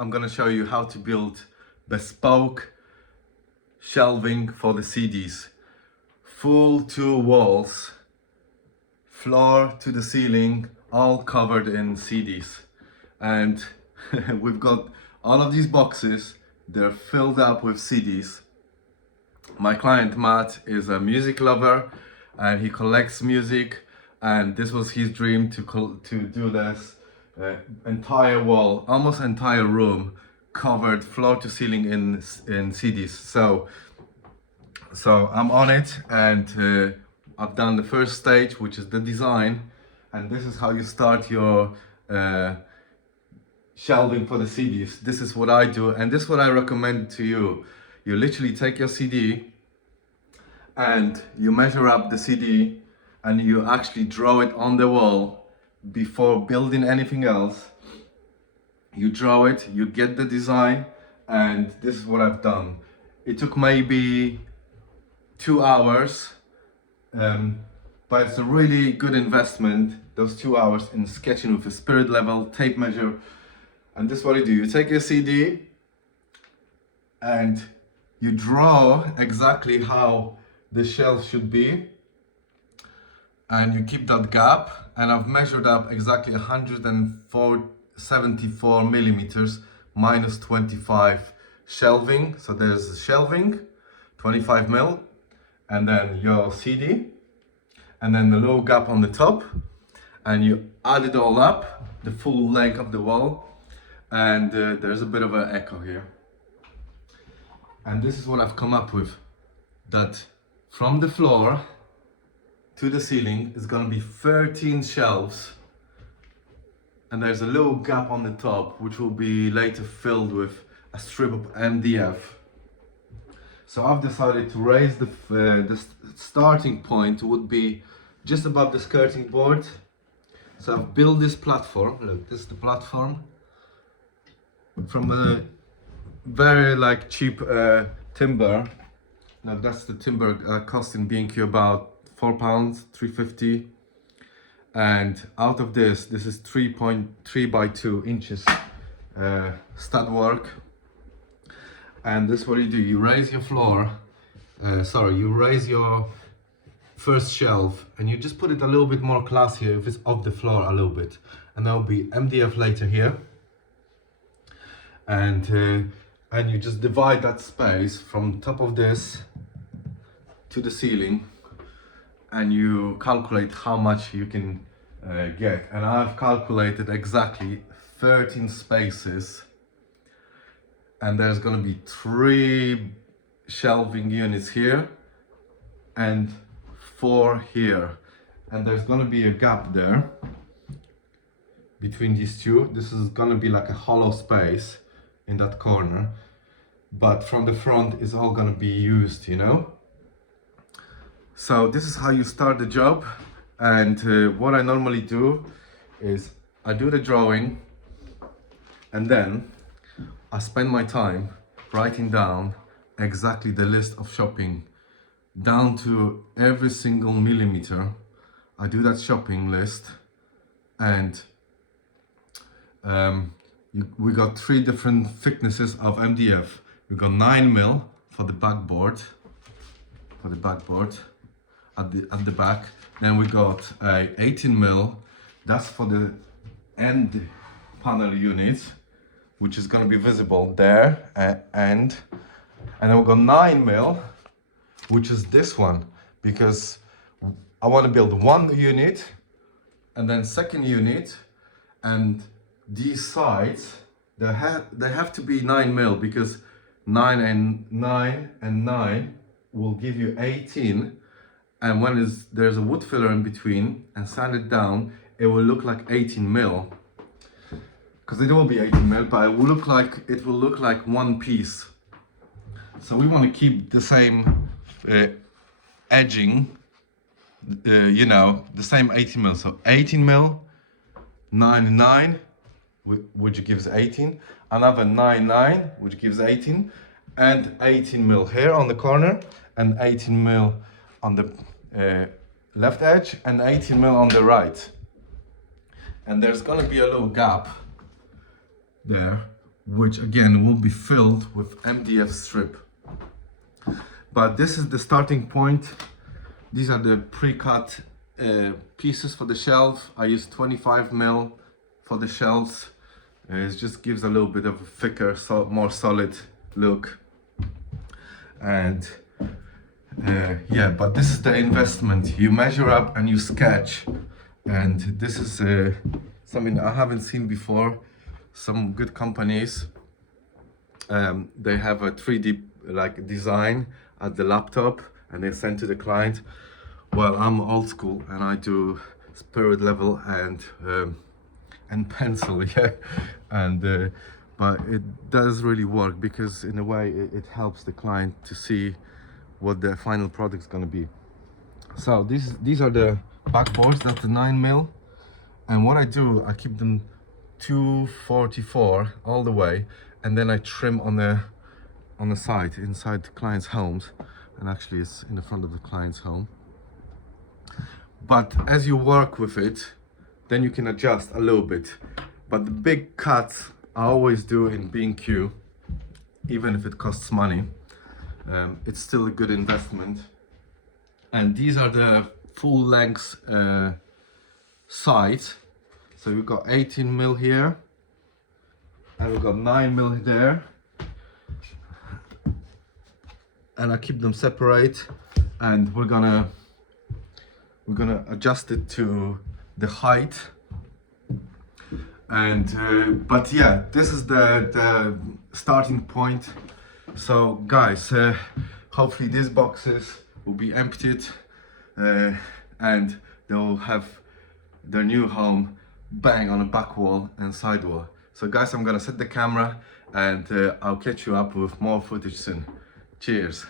I'm gonna show you how to build bespoke shelving for the CDs. Full 2 walls, floor to the ceiling, all covered in CDs. And we've got all of these boxes, they're filled up with CDs. My client Matt is a music lover and he collects music, and this was his dream to do this entire wall, almost entire room covered floor to ceiling in CDs. So I'm on it, and I've done the first stage, which is the design, and this is how you start your shelving for the CDs. This is what I do, and this is what I recommend to you. You literally take your CD and you measure up the CD and you actually draw it on the wall before building anything else. You draw it, you get the design, and this is what I've done. It took maybe 2 hours, but it's a really good investment, those 2 hours in sketching with a spirit level, tape measure. And this is what you do. You take your CD and you draw exactly how the shelf should be, and you keep that gap. And I've measured up exactly 174 millimeters minus 25 shelving. So there's shelving, 25 mil, and then your CD, and then the low gap on the top, and you add it all up, the full length of the wall. And there's a bit of an echo here. And this is what I've come up with, that from the floor to the ceiling is going to be 13 shelves, and there's a little gap on the top which will be later filled with a strip of MDF. So I've decided to raise the starting point would be just above the skirting board. So I've built this platform. Look, this is the platform from a very cheap timber. Now that's the timber costing B&Q about £4, £3.50, and out of this is 3.3 by 2 inches stud work. And this is what you do: you raise your floor, you raise your first shelf, and you just put it a little bit more classier if it's off the floor a little bit, and there will be MDF later here, and you just divide that space from top of this to the ceiling, and you calculate how much you can get. And I've calculated exactly 13 spaces, and there's going to be 3 shelving units here and 4 here, and there's going to be a gap there between these two. This is going to be like a hollow space in that corner, but from the front is all going to be used, So this is how you start the job. And what I normally do is I do the drawing, and then I spend my time writing down exactly the list of shopping down to every single millimeter. I do that shopping list, and we got 3 different thicknesses of MDF. We got 9 mil for the backboard, at the back. Then we got a 18 mil, that's for the end panel unit, which is going to be visible there, and then we got 9 mil, which is this one, because I want to build one unit and then second unit, and these sides they have to be 9 mil, because 9 and 9 will give you 18. And when there's a wood filler in between and sand it down, it will look like 18 mil. Because it will be 18 mil, but it will look like one piece. So we want to keep the same edging, the same 18 mil. So 18 mil, 9 and 9, which gives 18. Another 9, 9, which gives 18, and 18 mil here on the corner, and 18 mil on the left edge, and 18 mil on the right. And there's gonna be a little gap there which again will be filled with MDF strip. But this is the starting point. These are the pre-cut pieces for the shelf. I use 25 mil for the shelves. It just gives a little bit of a thicker, more solid look. And yeah, but this is the investment. You measure up and you sketch. And this is something I haven't seen before. Some good companies, they have a 3D like design at the laptop and they send to the client. Well, I'm old school and I do spirit level and pencil, yeah. And but it does really work because in a way it helps the client to see what the final product is going to be. So these are the backboards. That's the 9 mil, and what I do, I keep them 244 all the way, and then I trim on the side inside the client's homes, and actually it's in the front of the client's home. But as you work with it, then you can adjust a little bit. But the big cuts I always do in B&Q, even if it costs money. It's still a good investment. And these are the full length sides. So we've got 18 mil here, and we've got 9 mil there. And I keep them separate, and we're gonna adjust it to the height. And but yeah, this is the starting point. So guys, hopefully these boxes will be emptied and they'll have their new home bang on a back wall and side wall. So guys, I'm gonna set the camera and I'll catch you up with more footage soon. Cheers.